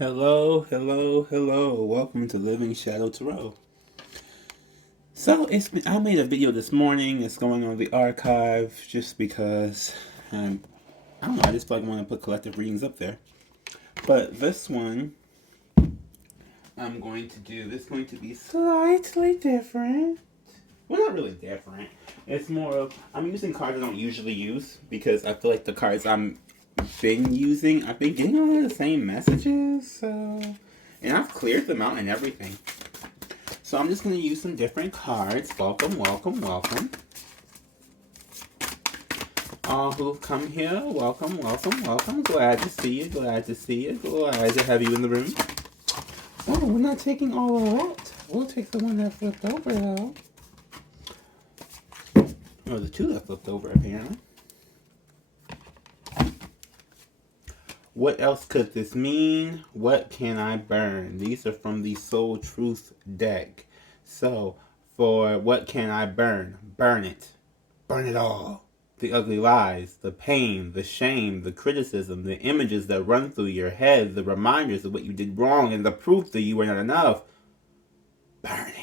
Hello, hello, hello. Welcome to Living Shadow Tarot. So I made a video this morning. It's going on the archive just because I don't know. I just feel like I want to put collective readings up there. But this one I'm going to do. This is going to be slightly different. Well, not really different. It's more of I'm using cards I don't usually use because I feel like the cards I've been using, I've been getting a lot of the same messages. So, and I've cleared them out and everything. So I'm just going to use some different cards. Welcome, welcome, welcome. All who've come here, welcome, welcome, welcome. Glad to see you, glad to see you, glad to have you in the room. Oh, we're not taking all of that. We'll take the one that flipped over, though. Or the two that flipped over, apparently. What else could this mean? What can I burn? These are from the Soul Truth deck. So, for what can I burn? Burn it. Burn it all. The ugly lies, the pain, the shame, the criticism, the images that run through your head, the reminders of what you did wrong, and the proof that you were not enough. Burn it.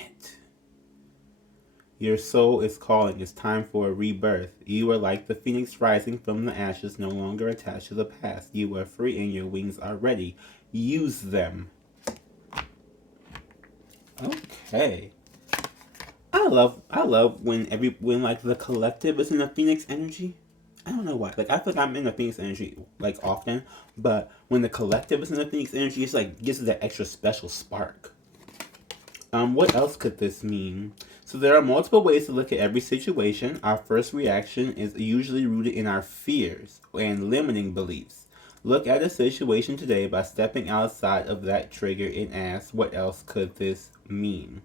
Your soul is calling. It's time for a rebirth. You are like the phoenix rising from the ashes, no longer attached to the past. You are free and your wings are ready. Use them. Okay. I love when like the collective is in a phoenix energy. I don't know why. Like I feel like I'm in a phoenix energy like often, but when the collective is in a phoenix energy, it's like gives it that extra special spark. What else could this mean? So there are multiple ways to look at every situation. Our first reaction is usually rooted in our fears and limiting beliefs. Look at a situation today by stepping outside of that trigger and ask, what else could this mean?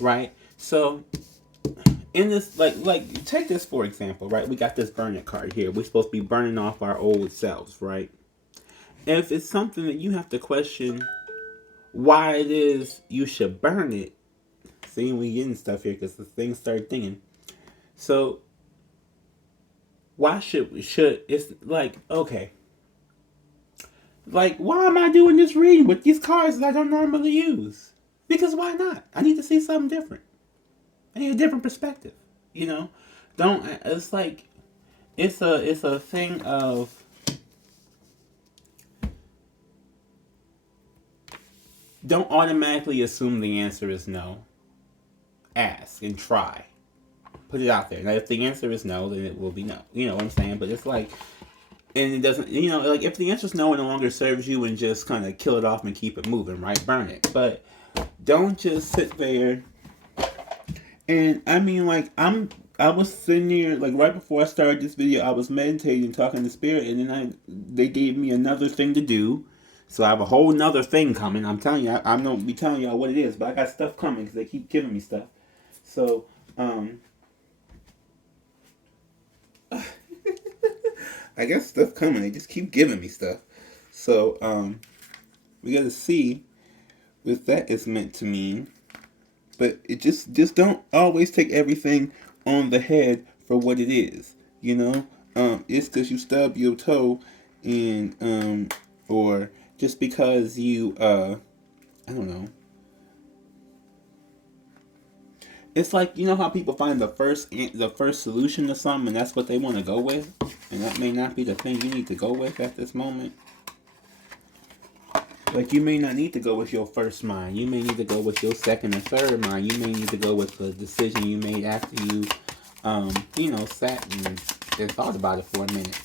Right? So in this like take this for example, right? We got this burn it card here. We're supposed to be burning off our old selves, right? If it's something that you have to question why it is you should burn it, see, we getting stuff here because the things start thinking. So why should it's like okay, like why am I doing this reading with these cards that I don't normally use? Because why not? I need to see something different. I need a different perspective. You know, don't. It's like it's a thing of don't automatically assume the answer is no. Ask and try. Put it out there. Now, if the answer is no, then it will be no. You know what I'm saying? But it's like, and it doesn't, like if the answer is no, it no longer serves you, and just kind of kill it off and keep it moving, right? Burn it. But don't just sit there. And I mean, like, I was sitting here, like, right before I started this video, I was meditating, talking to spirit, and then they gave me another thing to do. So I have a whole nother thing coming. I'm telling you, I'm not be telling y'all what it is, but I got stuff coming because they keep giving me stuff. So, I got stuff coming. They just keep giving me stuff. So, we gotta see what that is meant to mean. But it just don't always take everything on the head for what it is. You know, it's because you stub your toe, and or just because you I don't know. It's like you know how people find the first solution to something, and that's what they want to go with, and that may not be the thing you need to go with at this moment. Like you may not need to go with your first mind. You may need to go with your second and third mind. You may need to go with the decision you made after you, sat and thought about it for a minute.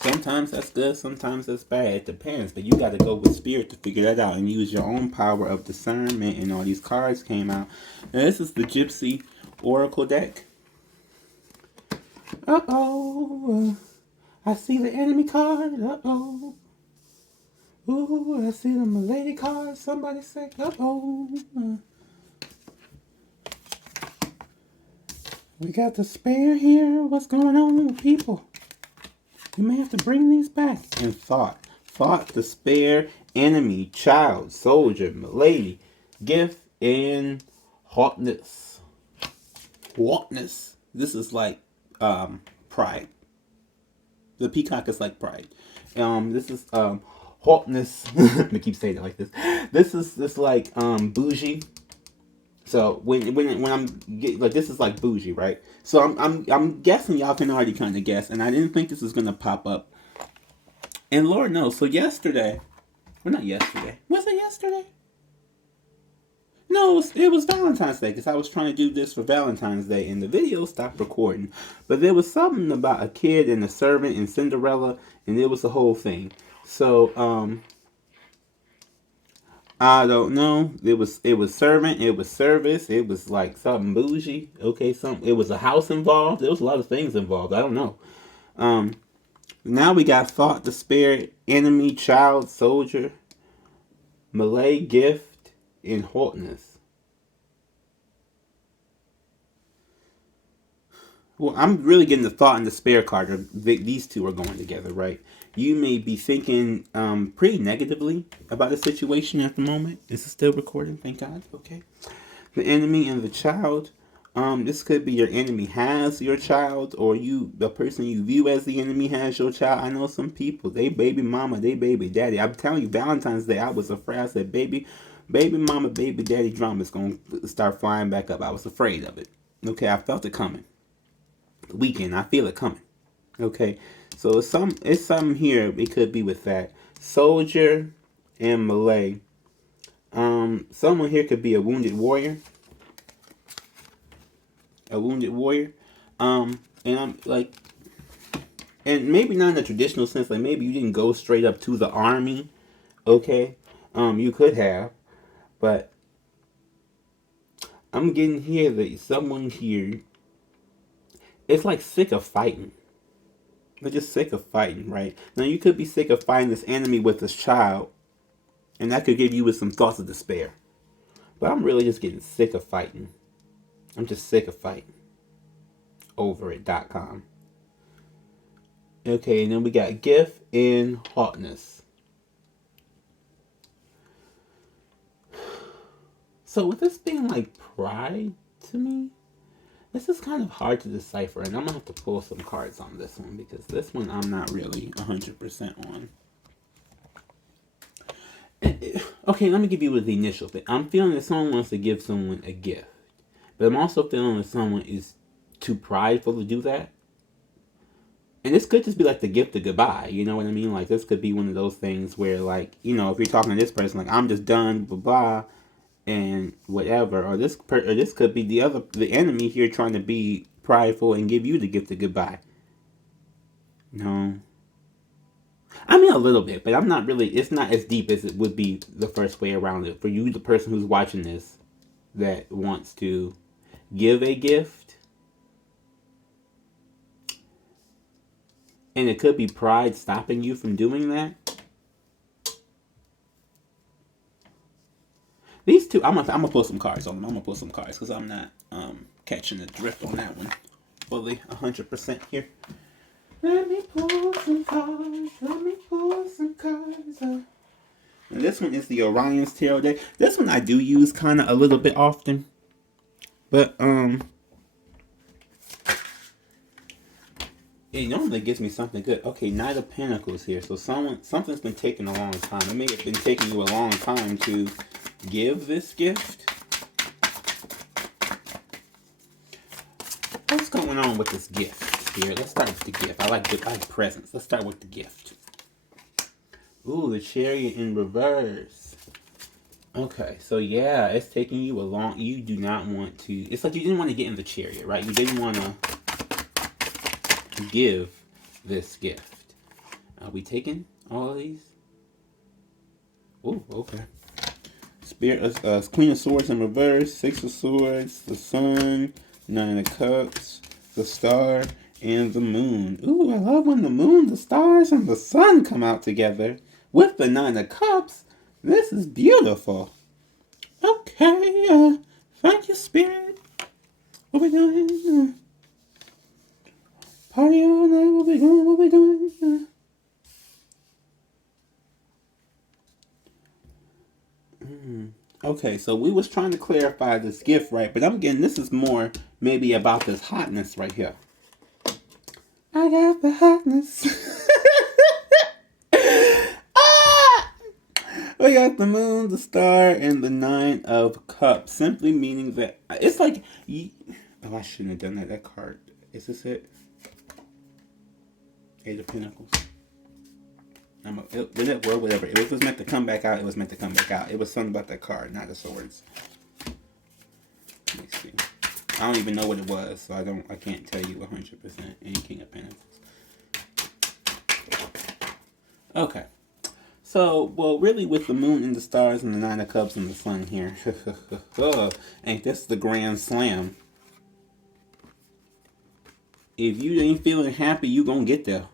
Sometimes that's good, sometimes that's bad. It depends, but you got to go with spirit to figure that out and use your own power of discernment. And all these cards came out. Now this is the Gypsy Oracle deck. I see the enemy card. Ooh, I see the Milady card. Somebody say, We got the spare here. What's going on with people? You may have to bring these back. And thought, despair, enemy, child, soldier, milady, gift, and hotness. This is like pride. The peacock is like pride. This is hotness. I keep saying it like this. This is this like bougie. So when I'm like, this is like bougie, right? So I'm guessing y'all can already kind of guess, and I didn't think this was gonna pop up. And Lord knows, so yesterday, well, not yesterday, was it yesterday? No, it was Valentine's Day, because I was trying to do this for Valentine's Day, and the video stopped recording. But there was something about a kid and a servant and Cinderella, and it was the whole thing. So I don't know. It was servant, it was service, it was like something bougie. Okay, it was a house involved. There was a lot of things involved. I don't know. Um, Now we got thought, the spirit, enemy, child, soldier, Malay, gift, and hotness. Well, I'm really getting the thought and the spare card. These two are going together, right? You may be thinking pretty negatively about a situation at the moment. Is it still recording? Thank God. Okay. The enemy and the child. This could be your enemy has your child, or the person you view as the enemy has your child. I know some people, they baby mama, they baby daddy. I'm telling you, Valentine's Day, I was afraid. I said, baby mama, baby daddy drama is going to start flying back up. I was afraid of it. Okay, I felt it coming. The weekend, I feel it coming. Okay, so it's something here. It could be with that soldier and Malay. Someone here could be a wounded warrior. And I'm like, and maybe not in the traditional sense, like maybe you didn't go straight up to the army, okay? You could have, but I'm getting here that someone here, it's like sick of fighting. They're just sick of fighting, right? Now you could be sick of fighting this enemy with this child, and that could give you with some thoughts of despair. But I'm really just getting sick of fighting. I'm just sick of fighting. Overit.com. Okay, and then we got gift and hotness. So with this being like pride to me, this is kind of hard to decipher, and I'm gonna have to pull some cards on this one, because this one I'm not really 100% on. Okay, let me give you the initial thing. I'm feeling that someone wants to give someone a gift, but I'm also feeling that someone is too prideful to do that. And this could just be like the gift of goodbye, you know what I mean? Like, this could be one of those things where, like, if you're talking to this person, like, I'm just done, blah blah, and whatever. Or this could be the enemy here trying to be prideful and give you the gift of goodbye. No, I mean a little bit, but I'm not really. It's not as deep as it would be the first way around it. For you, the person who's watching this, that wants to give a gift. And it could be pride stopping you from doing that. These two, I'm gonna pull some cards on them. I'm gonna pull some cards because I'm not catching the drift on that one fully 100% here. Let me pull some cards. Let me pull some cards. And this one is the Orion's Tarot deck. This one I do use kind of a little bit often, but it normally gives me something good. Okay, Knight of Pentacles here. So something's been taking a long time. It may have been taking you a long time to give this gift. What's going on with this gift here? Let's start with the gift. I like presents. Let's start with the gift. Ooh, the Chariot in reverse. Okay, so yeah, it's taking you a long. You do not want to. It's like you didn't want to get in the Chariot, right? You didn't want to give this gift. Are we taking all of these? Oh, okay. Spirit, Queen of Swords in reverse, Six of Swords, the Sun, Nine of Cups, the Star, and the Moon. Ooh, I love when the Moon, the stars, and the Sun come out together with the Nine of Cups. This is beautiful. Okay, thank you, Spirit. What we doing? Party all night, what we doing? Okay, so we was trying to clarify this gift, right? But I'm getting, this is more maybe about this hotness right here. I got the hotness. I got the moon, the star, and the 9 of Cups. Simply meaning that it's like, oh, I shouldn't have done that. That card. Is this it? 8 of Pentacles. With that word, whatever. If it was meant to come back out, it was meant to come back out. It was something about that card, not the swords. Let me see. I don't even know what it was, so I can't tell you 100%. Any King of Pentacles. Okay. So, well, really with the moon and the stars and the 9 of Cups and the sun here. Ain't this the grand slam? If you ain't feeling happy, you gonna get there.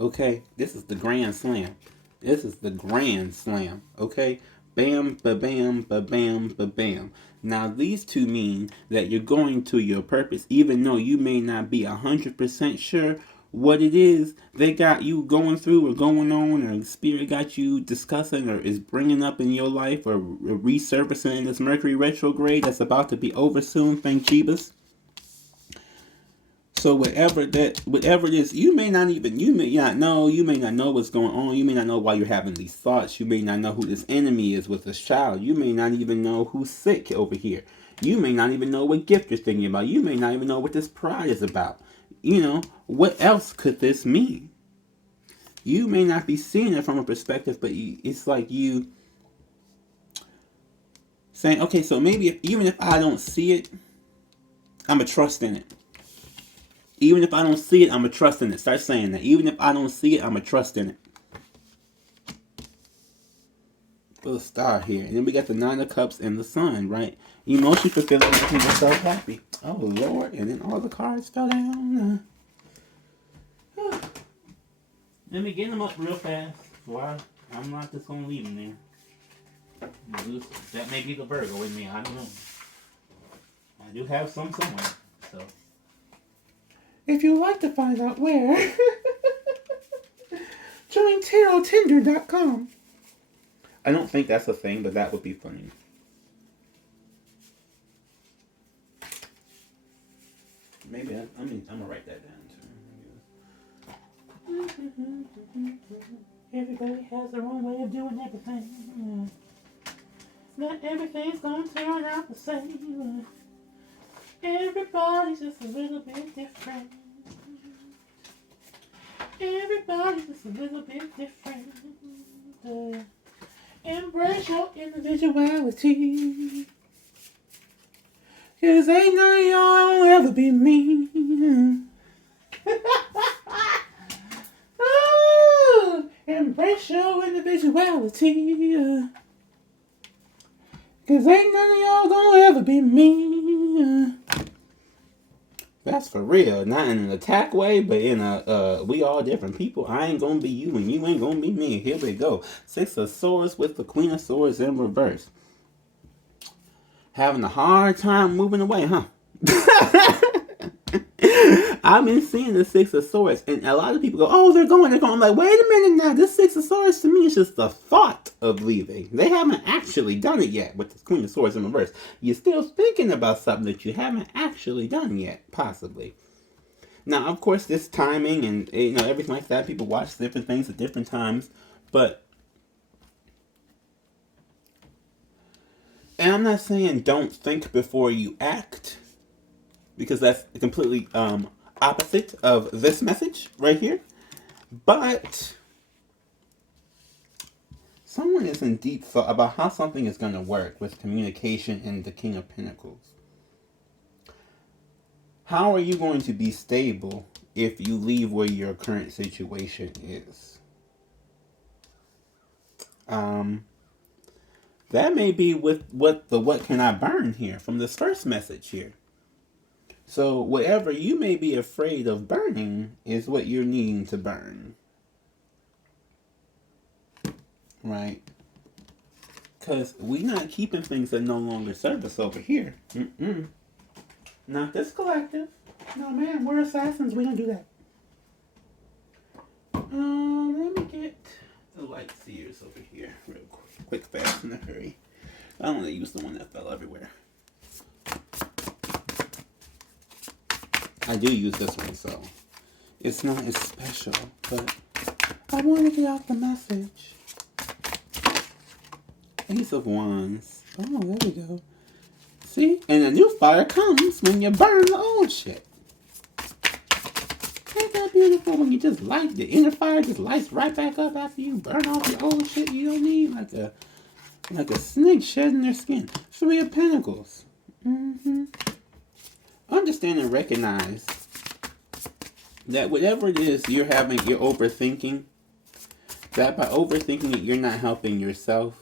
Okay? This is the grand slam. This is the grand slam. Okay? Bam, ba-bam, ba-bam, ba-bam. Now, these two mean that you're going to your purpose, even though you may not be 100% sure what it is they got you going through or going on, or spirit got you discussing or is bringing up in your life, or resurfacing in this Mercury retrograde that's about to be over soon, thank Jeebus. So whatever it is, you may not know what's going on. You may not know why you're having these thoughts. You may not know who this enemy is with this child. You may not even know who's sick over here. You may not even know what gift you're thinking about. You may not even know what this pride is about. What else could this mean? You may not be seeing it from a perspective, but it's like you saying, okay, so maybe even if I don't see it, I'm going to trust in it. Even if I don't see it, I'm going to trust in it. Start saying that. Even if I don't see it, I'm going to trust in it. Little star here. And then we got the 9 of Cups and the sun, right? Emotionally fulfilling, making yourself happy. Oh, Lord. And then all the cards fell down. Let me get them up real fast. Why? I'm not just going to leave them there. That may be the Virgo in me. I don't know. I do have some somewhere. So, if you'd like to find out where, join tarottinder.com. I don't think that's a thing, but that would be funny. Maybe I'm gonna write that down too. Everybody has their own way of doing everything. Not everything's gonna turn out the same. Everybody's just a little bit different. Everybody's just a little bit different. Embrace your individuality. 'Cause ain't none of y'all ever be me. Embrace your individuality. 'Cause ain't none of y'all gonna ever be me. That's for real. Not in an attack way, but in a, we all different people. I ain't gonna be you and you ain't gonna be me. Here we go. 6 of Swords with the Queen of Swords in reverse. Having a hard time moving away, huh? I've been seeing the 6 of Swords, and a lot of people go, oh, they're going. I'm like, wait a minute now. This 6 of Swords to me is just the thought of leaving. They haven't actually done it yet with the Queen of Swords in reverse. You're still thinking about something that you haven't actually done yet, possibly. Now, of course, this timing and everything like that, people watch different things at different times, but, and I'm not saying don't think before you act, because that's completely opposite of this message right here. But someone is in deep thought about how something is going to work with communication and the King of Pentacles. How are you going to be stable if you leave where your current situation is? That may be with what can I burn here from this first message here. So whatever you may be afraid of burning is what you're needing to burn. Right? Because we're not keeping things that no longer serve us over here. Not this collective. No, man, we're assassins. We don't do that. Let me get the light seers over here real quick, fast, in a hurry. I don't want to use the one that fell everywhere. I do use this one, so it's not as special, but I want to get out the message. Ace of Wands. Oh, there we go. See? And a new fire comes when you burn the old shit. Ain't that beautiful when you just light the inner fire just lights right back up after you burn off your old shit you don't need, like a snake shedding their skin. Three of Pentacles. Understand and recognize that whatever it is you're overthinking, that by overthinking it, you're not helping yourself.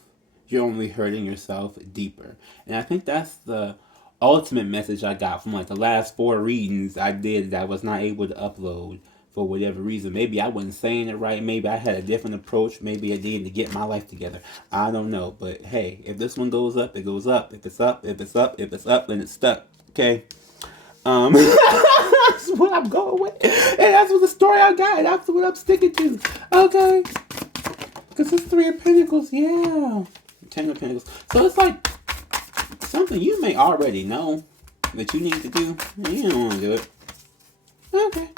You're only hurting yourself deeper. And I think that's the ultimate message I got from like the last 4 readings I did that I was not able to upload for whatever reason. Maybe I wasn't saying it right. Maybe I had a different approach. Maybe I needed to get my life together. I don't know. But hey, if this one goes up, it goes up. If it's up, if it's up, if it's up, then it's stuck. Okay? That's what I'm going with. And that's what the story I got. That's what I'm sticking to. Okay? Because it's 3 of Pentacles. Yeah. 10 of Pentacles. So it's like something you may already know that you need to do, and you don't want to do it. Okay.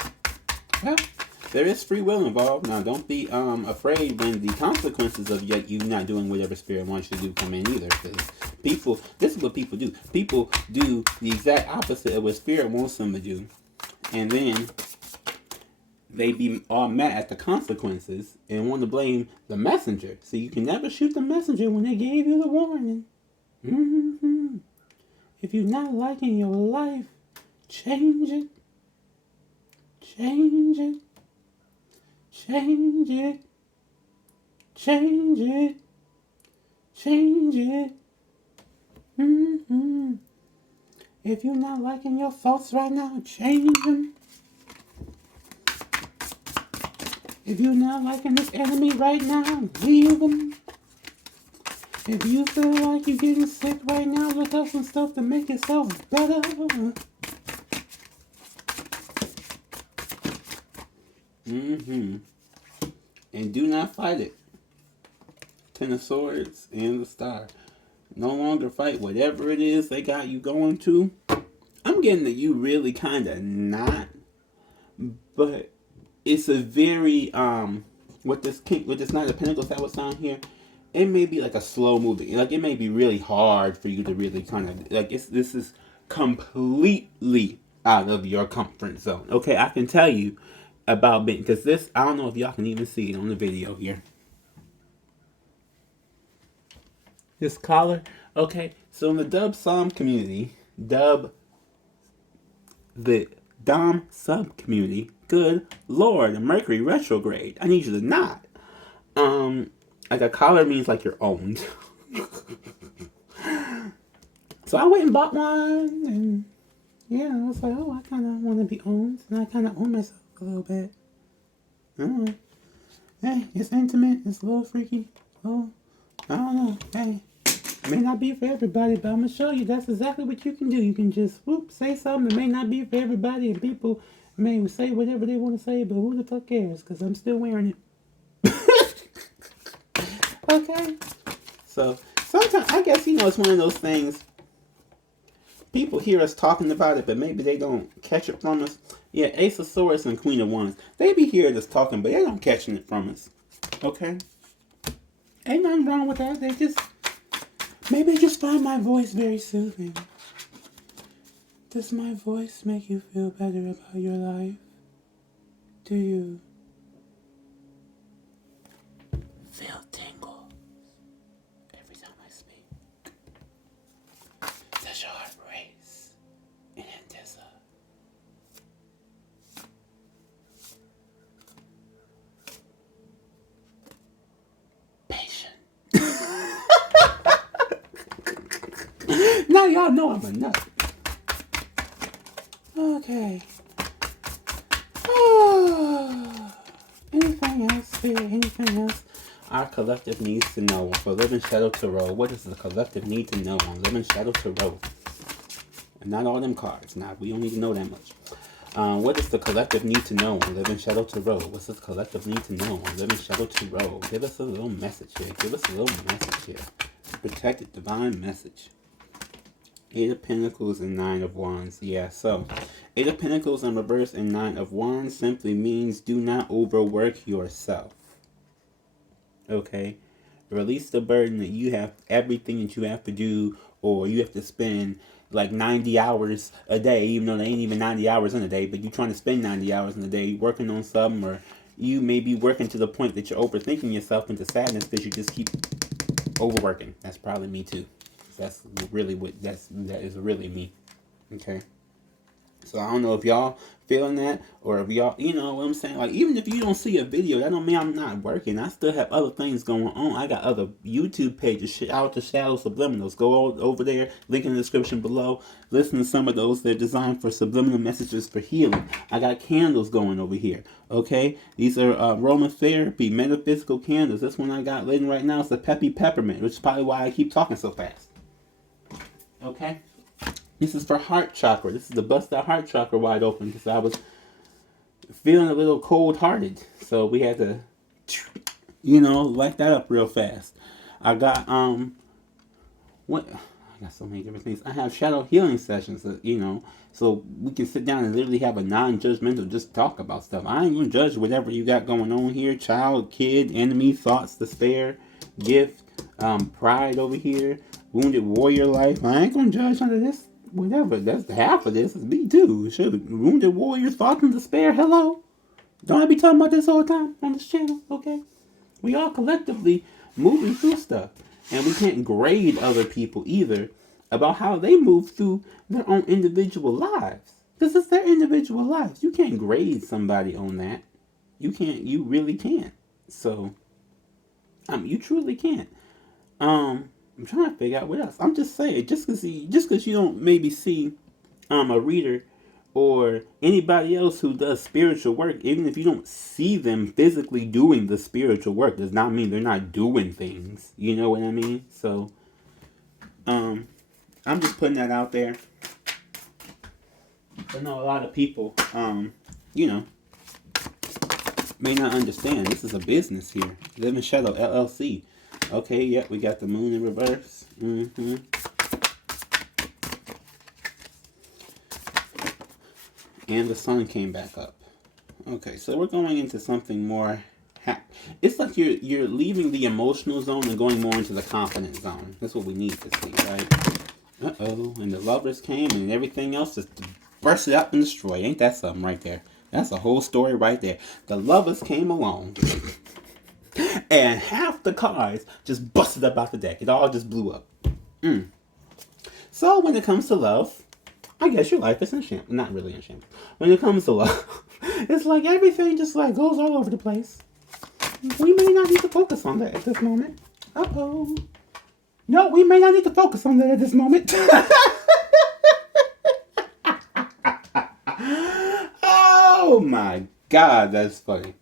Well, there is free will involved. Now, don't be afraid when the consequences of you not doing whatever Spirit wants you to do come in either. Because this is what people do. People do the exact opposite of what Spirit wants them to do. And then they be all mad at the consequences and want to blame the messenger. So you can never shoot the messenger when they gave you the warning. If you're not liking your life, change it. Change it. Change it. Change it. Change it. If you're not liking your thoughts right now, change them. If you're not liking this enemy right now, leave them. If you feel like you're getting sick right now, look up some stuff to make yourself better. And do not fight it. 10 of Swords and the Star. No longer fight whatever it is they got you going to. I'm getting that you really kind of not. But it's a very, with this Knight of Pentacles that was on here, it may be like a slow moving. Like, it may be really hard for you to really kind of, like, this is completely out of your comfort zone. Okay, I can tell you about being, because this, I don't know if y'all can even see it on the video here. This collar, okay, so in the the Dom sub community, good Lord, Mercury retrograde. I need you to not. Like a collar means like you're owned. So I went and bought one, and yeah, I was like, oh, I kind of want to be owned, and I kind of own myself a little bit. Hey, it's intimate, it's a little freaky. Oh, I don't know. Hey, it may not be for everybody, but I'm gonna show you that's exactly what you can do. You can just say something. It may not be for everybody, and people may say whatever they want to say, but who the fuck cares? Because I'm still wearing it. Okay? So, sometimes, I guess, it's one of those things. People hear us talking about it, but maybe they don't catch it from us. Yeah, Ace of Swords and Queen of Wands. They be hearing us talking, but they don't catching it from us. Okay? Ain't nothing wrong with that. Maybe they just find my voice very soothing. Does my voice make you feel better about your life? Do you feel tingles every time I speak? Does your heart race in anticipation? Now y'all know I'm a nut. Okay. Anything else, Spirit? Anything else? Our collective needs to know. For Living Shadow Tarot, what does the collective need to know on Living Shadow Tarot? And not all them cards. Nah, we don't need to know that much. What does the collective need to know on Living Shadow Tarot? What's the collective need to know on Living Shadow Tarot? Give us a little message here. Give us a little message here. Protected divine message. 8 of Pentacles and 9 of Wands. Yeah, so 8 of Pentacles in reverse and 9 of Wands simply means do not overwork yourself. Okay? Release the burden that you have everything that you have to do, or you have to spend like 90 hours a day, even though there ain't even 90 hours in a day, but you're trying to spend 90 hours in a day working on something, or you may be working to the point that you're overthinking yourself into sadness because you just keep overworking. That's probably me too. That's really that is really me. Okay. So I don't know if y'all feeling that, or if y'all, you know what I'm saying? Like, even if you don't see a video, that don't mean I'm not working. I still have other things going on. I got other YouTube pages. Shout out to Shadow Subliminals. Go over there, link in the description below. Listen to some of those. They're designed for subliminal messages for healing. I got candles going over here. Okay? These are Aromatherapy, Metaphysical candles. This one I got lit right now is the Peppy Peppermint, which is probably why I keep talking so fast. Okay? This is for heart chakra. This is to bust that heart chakra wide open because I was feeling a little cold-hearted. So we had to, light that up real fast. I got, what? I got so many different things. I have shadow healing sessions, so we can sit down and literally have a non-judgmental, just talk about stuff. I ain't going to judge whatever you got going on here. Child, kid, enemy, thoughts, despair, gift, pride over here, wounded warrior life. I ain't going to judge none of this. Whatever, that's half of this is me too. Should wounded warriors, thoughts and despair. Hello, don't I be talking about this all the time on this channel? Okay, we all collectively moving through stuff, and we can't grade other people either about how they move through their own individual lives. This is their individual lives. You can't grade somebody on that. You can't. You really can't. So, you truly can't. I'm trying to figure out what else. I'm just saying, just because you don't maybe see a reader or anybody else who does spiritual work, even if you don't see them physically doing the spiritual work, does not mean they're not doing things. You know what I mean? So, I'm just putting that out there. I know a lot of people, may not understand. This is a business here. Live in Shadow LLC. Okay, yep, we got the moon in reverse. Mm-hmm. And the sun came back up. Okay, so we're going into something more. It's like you're leaving the emotional zone and going more into the confident zone. That's what we need to see, right? Uh-oh, and the lovers came and everything else just bursted up and destroyed. Ain't that something right there? That's a whole story right there. The lovers came along. And half the cards just busted up out the deck. It all just blew up. So when it comes to love, I guess your life is in shambles. Not really in shambles. When it comes to love, it's like everything just like goes all over the place. We may not need to focus on that at this moment. Uh-oh. No, we may not need to focus on that at this moment. Oh my God, that's funny.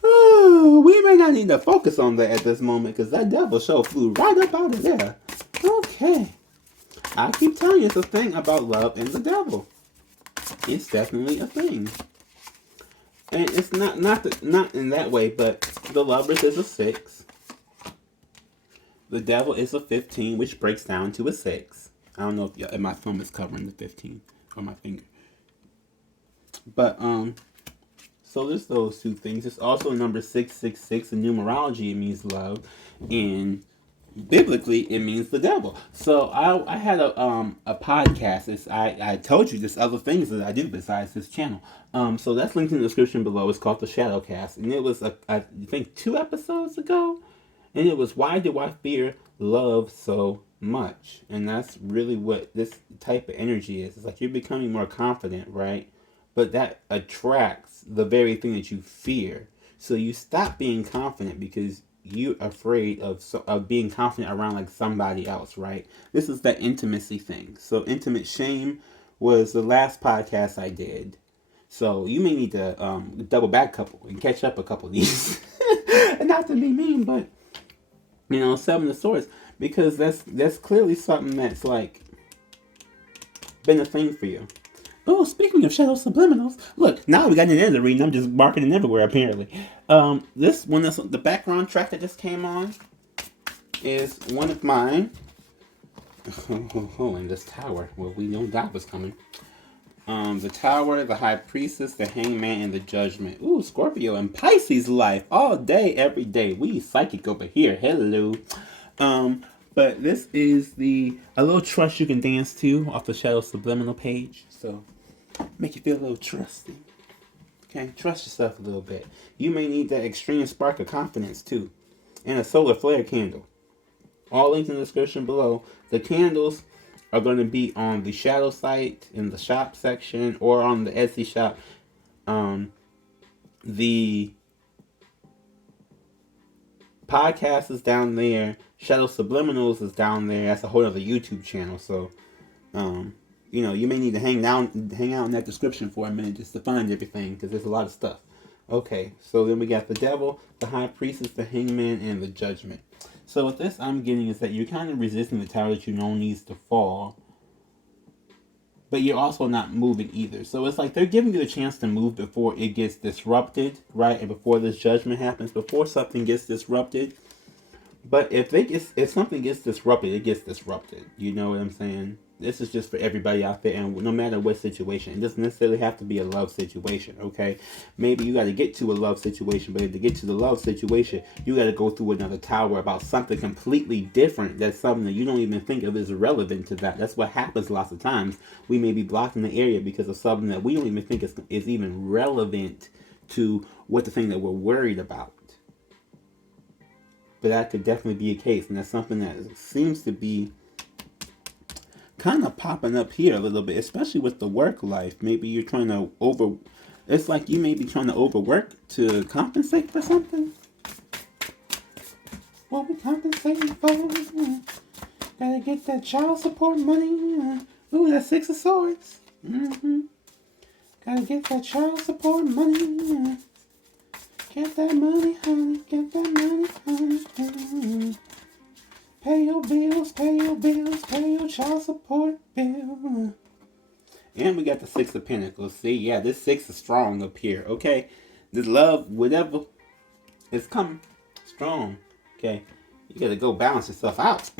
We may not need to focus on that at this moment because that devil show flew right up out of there. Okay. I keep telling you it's a thing about love and the devil. It's definitely a thing. And it's not in that way, but the lovers is a 6. The devil is a 15, which breaks down to a 6. I don't know if my thumb is covering the 15 on my finger. But, so there's those two things. It's also number 666. In numerology, it means love. And biblically, it means the devil. So I had a podcast. I told you there's other things that I do besides this channel. So that's linked in the description below. It's called the Shadowcast, and it was I think 2 episodes ago, and it was why do I fear love so much? And that's really what this type of energy is. It's like you're becoming more confident, right? But that attracts the very thing that you fear. So you stop being confident because you're afraid of being confident around like somebody else, right? This is that intimacy thing. So intimate shame was the last podcast I did. So you may need to double back a couple and catch up a couple of these. And not to be mean, but 7 of Swords, because that's clearly something that's like been a thing for you. Oh, speaking of shadow subliminals, look, now we got an end of the reading. I'm just marking it everywhere, apparently. This one, the background track that just came on, is one of mine. Oh, in this tower. Well, we know that was coming. The Tower, the High Priestess, the Hangman, and the Judgment. Ooh, Scorpio and Pisces life all day, every day. We psychic over here. Hello. But this is a little trust you can dance to off the Shadow Subliminal page. So make you feel a little trusty. Okay, trust yourself a little bit. You may need that extreme spark of confidence too, and a solar flare candle. All links in the description below. The candles are going to be on the shadow site in the shop section or on the Etsy shop. The podcast is down there. Shadow Subliminals is down there. That's a whole other YouTube channel. So, you may need to hang out in that description for a minute just to find everything because there's a lot of stuff. Okay, so then we got the Devil, the High Priestess, the Hangman, and the Judgment. So what this I'm getting is that you're kind of resisting the tower that you know needs to fall, but you're also not moving either. So it's like they're giving you the chance to move before it gets disrupted, right? And before this judgment happens, before something gets disrupted. But if something gets disrupted, it gets disrupted. You know what I'm saying? This is just for everybody out there, and no matter what situation. It doesn't necessarily have to be a love situation, okay? Maybe you got to get to a love situation, but to get to the love situation, you got to go through another tower about something completely different. That's something that you don't even think of as relevant to that. That's what happens lots of times. We may be blocked in the area because of something that we don't even think is even relevant to what the thing that we're worried about. But that could definitely be a case, and that's something that seems to be kind of popping up here a little bit, especially with the work life. Maybe you're trying to it's like you may be trying to overwork to compensate for something. What we compensating for? Gotta get that child support money. Ooh, that Six of Swords. Gotta get that child support money. Get that money, honey. Get that money, honey. Pay your bills, pay your bills, pay your child support bill. And we got the Six of Pentacles. See, yeah, this six is strong up here, okay? This love, whatever, is coming strong, okay? You gotta go balance yourself out.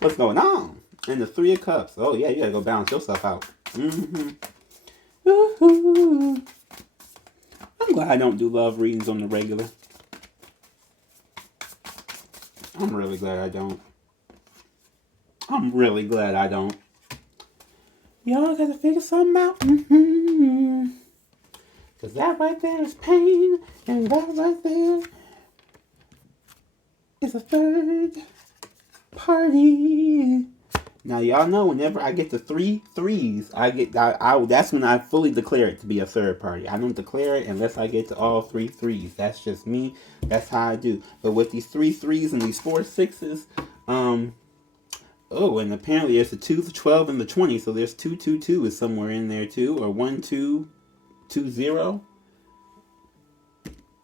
What's going on? And the Three of Cups. Oh, yeah, you gotta go balance yourself out. Woo-hoo. I'm glad I don't do love readings on the regular. I'm really glad I don't. I'm really glad I don't. Y'all gotta figure something out. Cause that right there is pain. And that right there is a third party. Now y'all know whenever I get to 3 threes, that's when I fully declare it to be a third party. I don't declare it unless I get to all 3 threes. That's just me. That's how I do. But with these 3 threes and these 4 sixes, and apparently there's the 2, the 12, and the 20. So there's 222 is somewhere in there too, or 1220.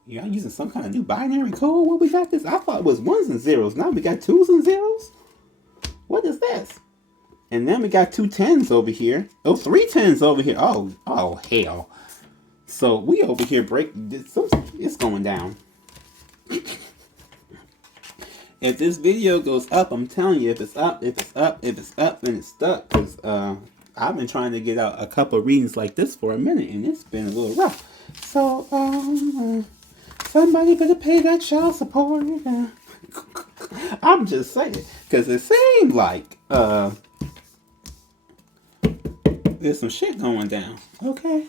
Y'all using some kind of new binary code? What we got this? I thought it was ones and zeros. Now we got 2s and zeros. What is this? And then we got 2 10s over here. Oh, 3 10s over here. Oh, hell. So we over here it's going down. If this video goes up, I'm telling you, if it's up, then it's stuck. Because I've been trying to get out a couple of readings like this for a minute, and it's been a little rough. So, somebody better pay that child support. I'm just saying. Because it seemed like, there's some shit going down, okay?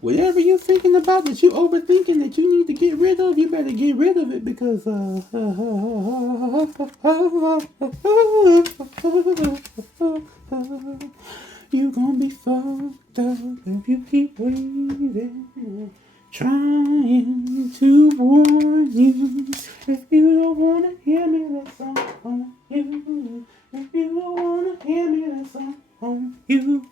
Whatever you're thinking about that you overthinking that you need to get rid of, you better get rid of it because you gonna be fucked up if you keep waiting. Trying to warn you. If you don't wanna hear me, that's on you. If you don't wanna hear me, that's on you.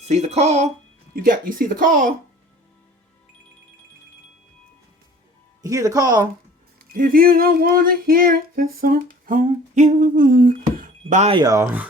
See the call? You see the call? You hear the call? If you don't wanna hear it, that's on you. Bye, y'all.